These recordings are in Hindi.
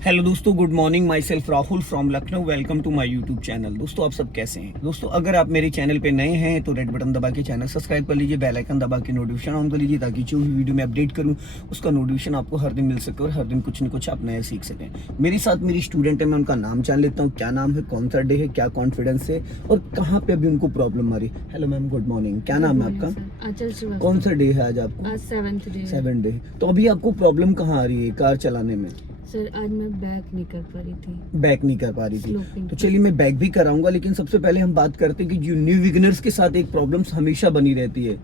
हेलो दोस्तों, good morning. Myself Rahul from Lucknow. Welcome to my YouTube channel. दोस्तों, आप सब कैसे हैं? दोस्तों, अगर आप मेरे चैनल पे नए हैं तो रेड बटन दबा के चैनल सब्सक्राइब कर लीजिए, बेल आइकन दबा के नोटिफिकेशन ऑन कर लीजिए ताकि जो भी वीडियो मैं अपडेट करूं उसका नोटिफिकेशन आपको हर दिन मिल सके और हर दिन कुछ न कुछ आप नया सीख सकें। मेरे साथ मेरी स्टूडेंट है, मैं उनका नाम जान लेता हूँ। क्या नाम है, कौन सा डे है, क्या कॉन्फिडेंस है और कहाँ पे अभी उनको प्रॉब्लम आ रही। Hello ma'am, good morning. क्या नाम है आपका? कौन सा डे है आज आपको? Seven day. तो अभी आपको प्रॉब्लम कहाँ आ रही है कार चलाने में? सर, आज मैं बैक नहीं कर पा रही थी। बैक नहीं कर पा रही थी, तो चलिए मैं बैक भी कराऊंगा, लेकिन सबसे पहले हम बात करते हैं कि जो न्यू बिगिनर्स के साथ एक प्रॉब्लम हमेशा बनी रहती है।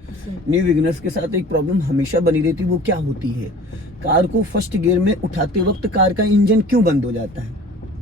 न्यू बिगिनर्स के साथ एक प्रॉब्लम हमेशा बनी रहती है, वो क्या होती है? कार को फर्स्ट गियर में उठाते वक्त कार का इंजन क्यों बंद हो जाता है?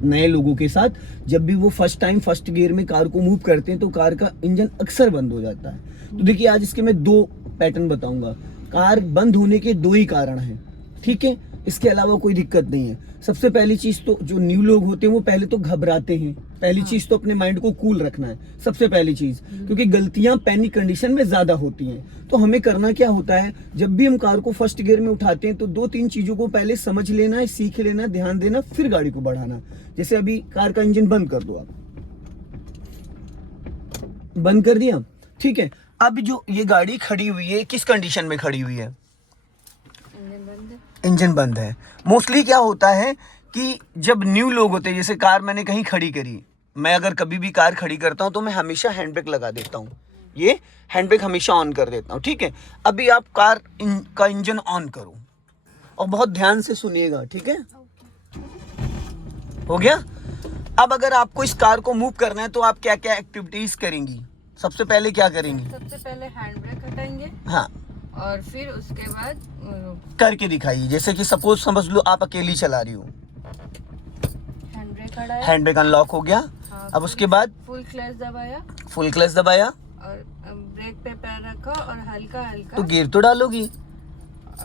नए लोगों के साथ जब भी वो फर्स्ट टाइम फर्स्ट गियर में कार को मूव करते हैं तो कार का इंजन अक्सर बंद हो जाता है। तो देखिए, आज इसके मैं दो पैटर्न बताऊंगा। कार बंद होने के दो ही कारण हैं, ठीक है? इसके अलावा कोई दिक्कत नहीं है। सबसे पहली चीज तो जो न्यू लोग होते हैं वो पहले तो घबराते हैं। पहली चीज तो अपने माइंड को कूल रखना है, सबसे पहली चीज, क्योंकि गलतियां पैनिक कंडीशन में ज्यादा होती हैं। तो हमें करना क्या होता है, जब भी हम कार को फर्स्ट गियर में उठाते हैं तो दो तीन चीजों को पहले समझ लेना है, सीख लेना है, ध्यान देना, फिर गाड़ी को बढ़ाना। जैसे अभी कार का इंजन बंद कर दो, आप बंद कर दिया, ठीक है? अब जो ये गाड़ी खड़ी हुई है, किस कंडीशन में खड़ी हुई है? इंजन बंद है। मोस्टली क्या होता है कि जब न्यू लोग होते हैं, जैसे कार मैंने कहीं खड़ी करी, मैं अगर कभी भी कार खड़ी करता हूं तो मैं हमेशा हैंड ब्रेक लगा देता हूं। ये हैंड ब्रेक हमेशा ऑन कर देता हूं, ठीक है? अभी आप कार का इंजन ऑन करो और बहुत ध्यान से सुनिएगा, ठीक है? हो गया? अब अगर आपको इस कार को मूव करना है तो आप क्या क्या एक्टिविटीज करेंगी? सबसे पहले क्या करेंगी? सबसे पहले हैंड ब्रेक हटाएंगे, हाँ, और फिर उसके बाद करके दिखाइए। जैसे कि सपोज समझ लो आप अकेली चला रही हो, हैंड ब्रेक हटाया, हैंड ब्रेक अनलॉक हो गया। हाँ, अब उसके बाद फुल क्लच दबाया, फुल क्लच दबाया और ब्रेक पे पैर रखा और हल्का हल्का तो गियर तो डालोगी,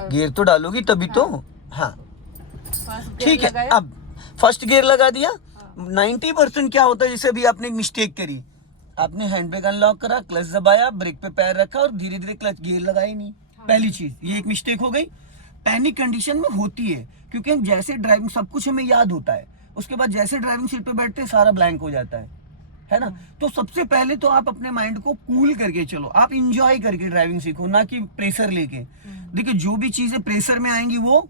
गियर तो डालोगी तभी तो। हाँ, ठीक है। अब फर्स्ट गियर लगा दिया। 90% क्या होता है, जैसे अभी आपने एक मिस्टेक करी, आपने हैंड ब्रेक अनलॉक करा, क्लच दबाया, ब्रेक पे पैर रखा और धीरे धीरे क्लच, गियर लगाई नहीं। पहली चीज ये एक मिस्टेक हो गई, पैनिक कंडीशन में होती है, क्योंकि हम जैसे ड्राइविंग सब कुछ हमें याद होता है, उसके बाद जैसे ड्राइविंग सीट पे बैठते हैं सारा ब्लैंक हो जाता है ना? तो सबसे पहले तो आप अपने माइंड को कूल करके चलो, आप इंजॉय करके ड्राइविंग सीखो, ना कि प्रेशर लेके। देखिए, जो भी चीजें प्रेशर में आएंगी वो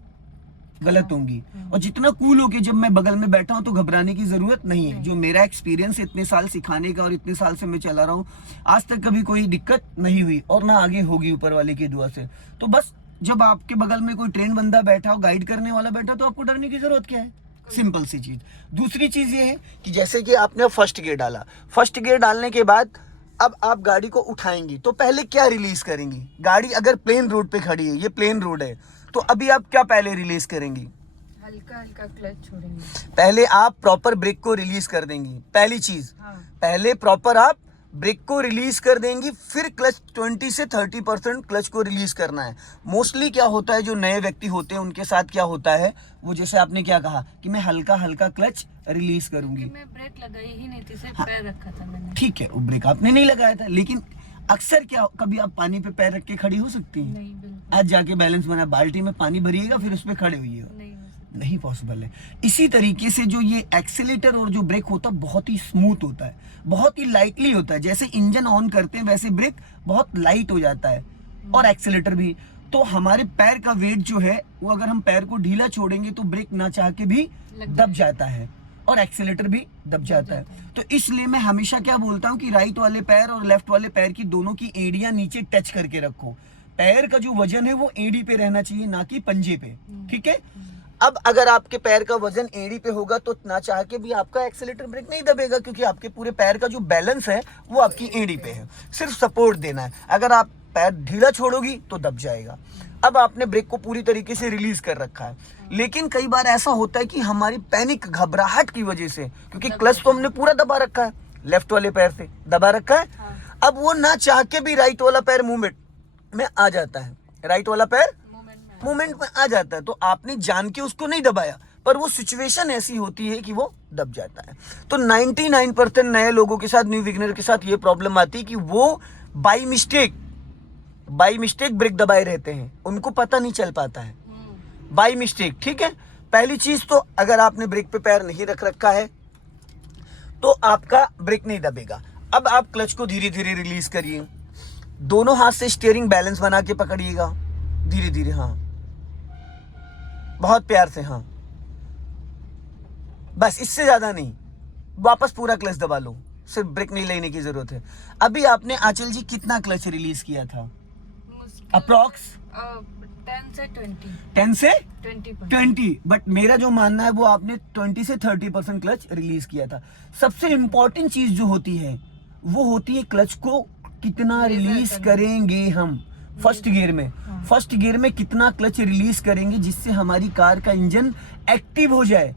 गलत होंगी, और जितना कूल होके जब मैं बगल में बैठा हूं तो घबराने की जरूरत नहीं है। जो मेरा एक्सपीरियंस है इतने साल सिखाने का और इतने साल से मैं चला रहा हूं, आज तक कभी कोई दिक्कत नहीं हुई और ना आगे होगी ऊपर वाले की दुआ से। तो बस जब आपके बगल में कोई ट्रेन बंदा बैठा हो, गाइड करने वाला बैठा, तो आपको डरने की जरूरत क्या है? सिंपल सी चीज। दूसरी चीज ये है कि जैसे कि आपने फर्स्ट गियर डाला, फर्स्ट गियर डालने के बाद अब आप गाड़ी को उठाएंगी तो पहले क्या रिलीज करेंगी? गाड़ी अगर प्लेन रोड पे खड़ी है, ये प्लेन रोड है, तो अभी आप क्या पहले रिलीज करेंगी? हल्का हल्का क्लच छोड़ेंगे। पहले आप प्रॉपर ब्रेक को रिलीज कर देंगी, पहली चीज। हाँ। पहले प्रॉपर आप ब्रेक को रिलीज कर देंगी, फिर क्लच 20 से 30% क्लच को रिलीज करना है। मोस्टली क्या होता है, जो नए व्यक्ति होते हैं उनके साथ क्या होता है, वो जैसे आपने क्या कहा कि मैं हल्का हल्का क्लच रिलीज करूंगी, मैं ब्रेक लगाई ही नहीं थी, सिर्फ पैर रखा था मैंने। ठीक है, वो ब्रेक आपने नहीं लगाया था, लेकिन अक्सर क्या, कभी आप पानी पे पैर रख के खड़ी हो सकती हैं? नहीं, बिल्कुल आज जाके बैलेंस बना, बाल्टी में पानी भरिएगा फिर उस पर खड़े हुई नहीं पॉसिबल है। इसी तरीके से जो ये एक्सीलेटर और जो ब्रेक होता है बहुत ही स्मूथ होता है, बहुत ही लाइटली होता है। जैसे इंजन ऑन करते हैं वैसे ब्रेक बहुत लाइट हो जाता है, और एक्सीलेटर भी। तो हमारे पैर का वेट जो है वो, अगर हम पैर को ढीला छोड़ेंगे तो ब्रेक ना चाह के भी दब जाता है और एक्सीलेटर भी दब जाता है। तो इसलिए मैं हमेशा क्या बोलता हूँ कि राइट वाले पैर और लेफ्ट वाले पैर की दोनों की एड़ियां नीचे टच करके रखो। पैर का जो वजन है वो एड़ी पे रहना चाहिए, ना कि पंजे पे, ठीक है? अब अगर आपके पैर का वजन एड़ी पे होगा तो ना चाह के भी आपका एक्सीलेटर ब्रेक नहीं दबेगा, क्योंकि आपके पूरे पैर का जो बैलेंस है वो आपकी एड़ी पे है, सिर्फ सपोर्ट देना है। अगर आप पैर ढीला छोड़ोगी तो दब जाएगा। अब आपने ब्रेक को पूरी तरीके से रिलीज कर रखा है, लेकिन कई बार ऐसा होता है कि हमारी पैनिक घबराहट की वजह से, क्योंकि क्लच तो हमने पूरा दबा रखा है, लेफ्ट वाले पैर से दबा रखा है, अब वो ना चाह के भी राइट वाला पैर मूवमेंट में आ जाता है, राइट वाला पैर मूवमेंट में आ जाता है। तो आपने जान के उसको नहीं दबाया, पर वो सिचुएशन ऐसी होती है कि वो दब जाता है। तो 99% नए लोगों के साथ, न्यू बिगिनर के साथ ये प्रॉब्लम आती है कि वो बाय मिस्टेक ब्रेक दबाए रहते हैं, उनको पता नहीं चल पाता है, बाय मिस्टेक, ठीक है? पहली चीज तो अगर आपने ब्रेक पे पैर नहीं रख रखा है तो आपका ब्रेक नहीं दबेगा। अब आप क्लच को धीरे धीरे रिलीज करिए, दोनों हाथ से स्टीयरिंग बैलेंस बना के पकड़िएगा, धीरे धीरे, हाँ बहुत प्यार से, हाँ बस इससे ज्यादा नहीं। वापस पूरा क्लच दबा लो, सिर्फ ब्रेक नहीं लेने की जरूरत है। अभी आपने आंचल जी कितना क्लच रिलीज किया था? अप्रॉक्स 10 से 20। 10 से 20%। 20, बट मेरा जो मानना है वो आपने 20 से 30% क्लच रिलीज किया था। सबसे इंपॉर्टेंट चीज जो होती है वो होती है क्लच को कितना रिलीज करेंगे हम फर्स्ट गियर में। फर्स्ट गियर में कितना क्लच रिलीज करेंगे जिससे हमारी कार का इंजन एक्टिव हो जाए।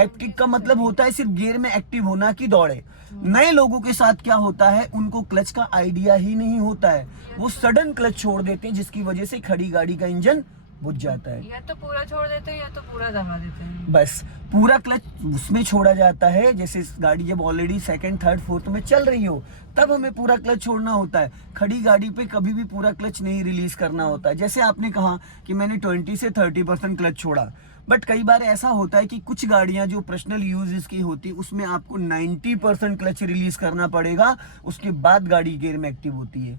एक्टिव का मतलब होता है सिर्फ गियर में एक्टिव होना की दौड़े। नए लोगों के साथ क्या होता है, उनको क्लच का आइडिया ही नहीं होता है, वो सडन क्लच छोड़ देते हैं जिसकी वजह से खड़ी गाड़ी का इंजन बुझ जाता है। या तो पूरा छोड़ देते हैं या तो पूरा दबा देते हैं। बस पूरा क्लच उसमें छोड़ा जाता है जैसे गाड़ी जब ऑलरेडी सेकंड थर्ड फोर्थ में चल रही हो तब हमें पूरा क्लच छोड़ना होता है। खड़ी गाड़ी पे कभी भी पूरा क्लच नहीं रिलीज करना होता है। जैसे आपने कहा कि मैंने 20 से 30% क्लच छोड़ा, बट कई बार ऐसा होता है कि कुछ गाड़ियां जो पर्सनल यूज की होती है उसमें आपको 90% क्लच रिलीज करना पड़ेगा, उसके बाद गाड़ी गियर में एक्टिव होती है।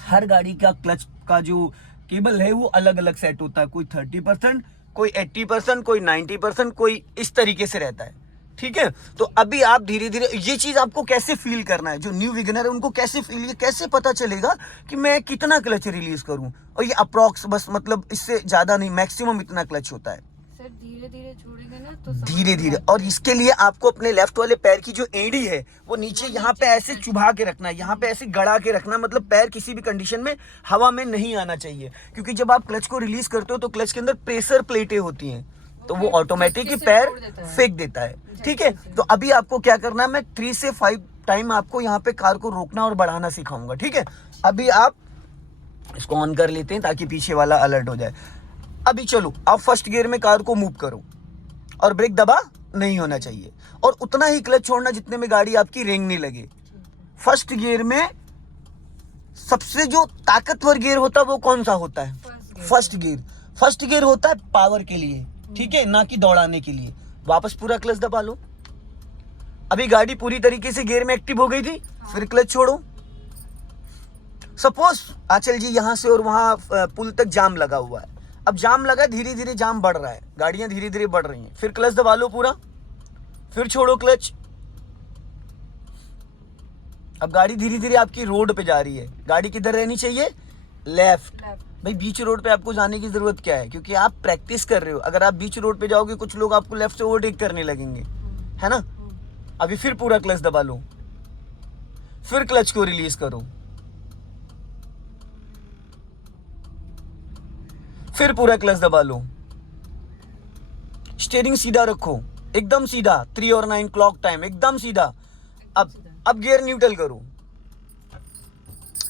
हर गाड़ी का क्लच का जो केबल है वो अलग अलग सेट होता है, कोई 30%, कोई 80%, कोई 90%, कोई इस तरीके से रहता है। ठीक है, तो अभी आप धीरे धीरे ये चीज आपको कैसे फील करना है, जो न्यू विगनर है उनको कैसे फील, ये कैसे पता चलेगा कि मैं कितना क्लच रिलीज करूं, और ये अप्रॉक्स बस मतलब इससे ज्यादा नहीं, मैक्सिमम इतना क्लच होता है। सर धीरे धीरे छोड़ेंगे ना तो धीरे धीरे, और इसके लिए आपको अपने लेफ्ट वाले पैर की जो एड़ी है वो नीचे यहाँ पे ऐसे चुभा के रखना है, यहाँ पे ऐसे गड़ा के रखना, मतलब पैर किसी भी कंडीशन में हवा में नहीं आना चाहिए, क्योंकि जब आप क्लच को रिलीज करते हो तो क्लच के अंदर प्रेशर प्लेटें होती हैं तो वो ऑटोमेटिक ही पैर फेंक देता है। ठीक है, तो अभी आपको क्या करना है, मैं 3 से 5 टाइम आपको यहाँ पे कार को रोकना और बढ़ाना सिखाऊंगा। ठीक है, अभी आप इसको ऑन कर लेते हैं ताकि पीछे वाला अलर्ट हो जाए। अभी चलो आप फर्स्ट गियर में कार को मूव करो और ब्रेक दबा नहीं होना चाहिए, और उतना ही क्लच छोड़ना जितने में गाड़ी आपकी रेंग नहीं लगे। फर्स्ट गियर में सबसे जो ताकतवर गियर होता है वो कौन सा होता है? First gear. फर्स्ट गियर होता है पावर के लिए, ठीक है, ना कि दौड़ाने के लिए। वापस पूरा क्लच दबा लो। अभी गाड़ी पूरी तरीके से गियर में एक्टिव हो गई थी, फिर क्लच छोड़ो। सपोज आंचल जी यहां से और वहां पुल तक जाम लगा हुआ है, अब जाम लगा, धीरे धीरे जाम बढ़ रहा है, गाड़ियां धीरे धीरे बढ़ रही हैं, फिर क्लच दबा लो पूरा, फिर छोड़ो क्लच। अब गाड़ी धीरे धीरे आपकी रोड पे जा रही है, गाड़ी किधर रहनी चाहिए? लेफ्ट। भाई बीच रोड पे आपको जाने की जरूरत क्या है, क्योंकि आप प्रैक्टिस कर रहे हो। अगर आप बीच रोड पे जाओगे कुछ लोग आपको लेफ्ट से ओवरटेक करने लगेंगे, है ना। अभी फिर पूरा क्लच दबा लो, फिर क्लच को रिलीज करो, फिर पूरा क्लच दबा लो। स्टीयरिंग सीधा रखो, एकदम सीधा, 3 और 9 क्लॉक टाइम, एकदम सीधा। अब गियर न्यूट्रल करो।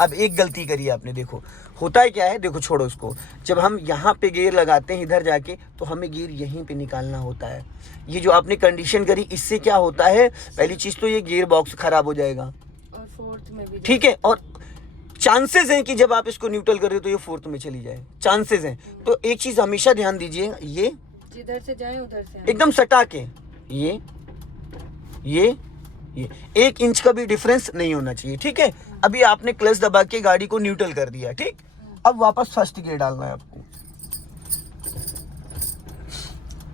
अब एक गलती करी आपने, देखो होता है क्या है, देखो छोड़ो इसको। जब हम यहाँ पे गियर लगाते हैं इधर जाके, तो हमें गियर यहीं पे निकालना होता है। ये जो आपने कंडीशन करी, इससे क्या होता है, पहली चीज तो ये गियर बॉक्स खराब हो जाएगा, और फोर्थ में भी। ठीक है, और चांसेस हैं कि जब आप इसको न्यूट्रल कर रहे हो तो ये फोर्थ में चली जाए, चांसेस हैं। तो एक चीज हमेशा ध्यान दीजिए, ये जिधर से जाए उधर से एकदम सटा के, ये 1 इंच का भी डिफरेंस नहीं होना चाहिए। ठीक है, अभी आपने क्लच दबा के गाड़ी को न्यूट्रल कर दिया, ठीक। अब वापस फर्स्ट गियर डालना है आपको।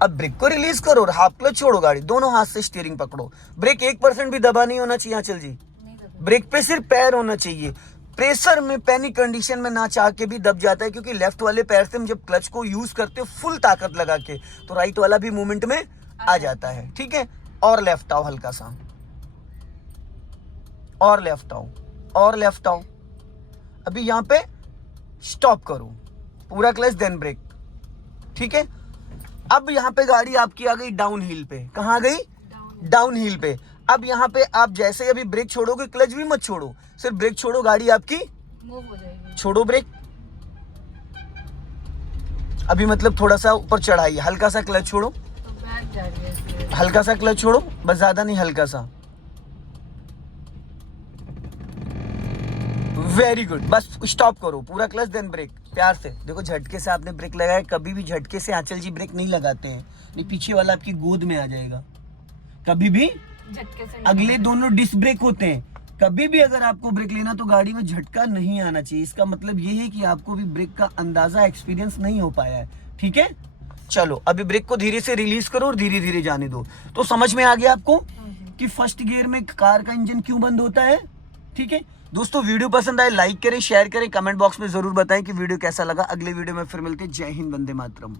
अब ब्रेक को रिलीज करो और हाफ क्लच छोड़ो, गाड़ी दोनों हाथ से स्टीयरिंग पकड़ो। ब्रेक 1% भी दबा नहीं होना चाहिए आंचल जी, ब्रेक पे सिर्फ पैर होना चाहिए। प्रेशर में, पैनिक कंडीशन में ना चाह के भी दब जाता है, क्योंकि लेफ्ट वाले पैर से हम जब क्लच को यूज करते हो फुल ताकत लगा के, तो राइट वाला भी मूवमेंट में आ जाता है। ठीक है, और लेफ्ट आओ हल्का सा, और लेफ्ट आओ, और लेफ्ट आओ। अभी यहाँ पे स्टॉप करो, पूरा क्लच देन ब्रेक। ठीक है, अब यहाँ पे गाड़ी आपकी आ गई डाउन हिल पे। कहाँ आ गई? डाउन हिल पे। अब यहाँ पे आप जैसे ही अभी ब्रेक छोड़ोगे, क्लच भी मत छोड़ो, सिर्फ ब्रेक छोड़ो, गाड़ी आपकी मूव हो जाएगी। छोड़ो ब्रेक। अभी मतलब थोड़ा सा ऊपर चढ़ाइए, हल्का सा क्लच छोड़ो, तो बैक जा रही है इसलिए। हल्का सा क्लच छोड़ो, बस ज्यादा नहीं, हल्का सा। वेरी गुड, बस स्टॉप करो, पूरा क्लच देन ब्रेक। प्यार से देखो, झटके से आपने ब्रेक लगाया, कभी भी झटके से आंचल जी ब्रेक नहीं लगाते हैं, नहीं पीछे वाला आपकी गोद में आ जाएगा, कभी भी झटके से अगले दोनों डिस्क ब्रेक होते हैं। कभी भी अगर आपको ब्रेक लेना तो गाड़ी में झटका नहीं आना चाहिए, इसका मतलब ये है कि आपको भी ब्रेक का अंदाजा एक्सपीरियंस नहीं हो पाया है, ठीक है। चलो अभी ब्रेक को धीरे से रिलीज करो और धीरे धीरे जाने दो। तो समझ में आ गया आपको कि फर्स्ट गियर में कार का इंजन क्यों बंद होता है, ठीक है। दोस्तों वीडियो पसंद आए लाइक करें, शेयर करें, कमेंट बॉक्स में जरूर बताएं कि वीडियो कैसा लगा। अगले वीडियो में फिर मिलते हैं। जय हिंद, वंदे मातरम।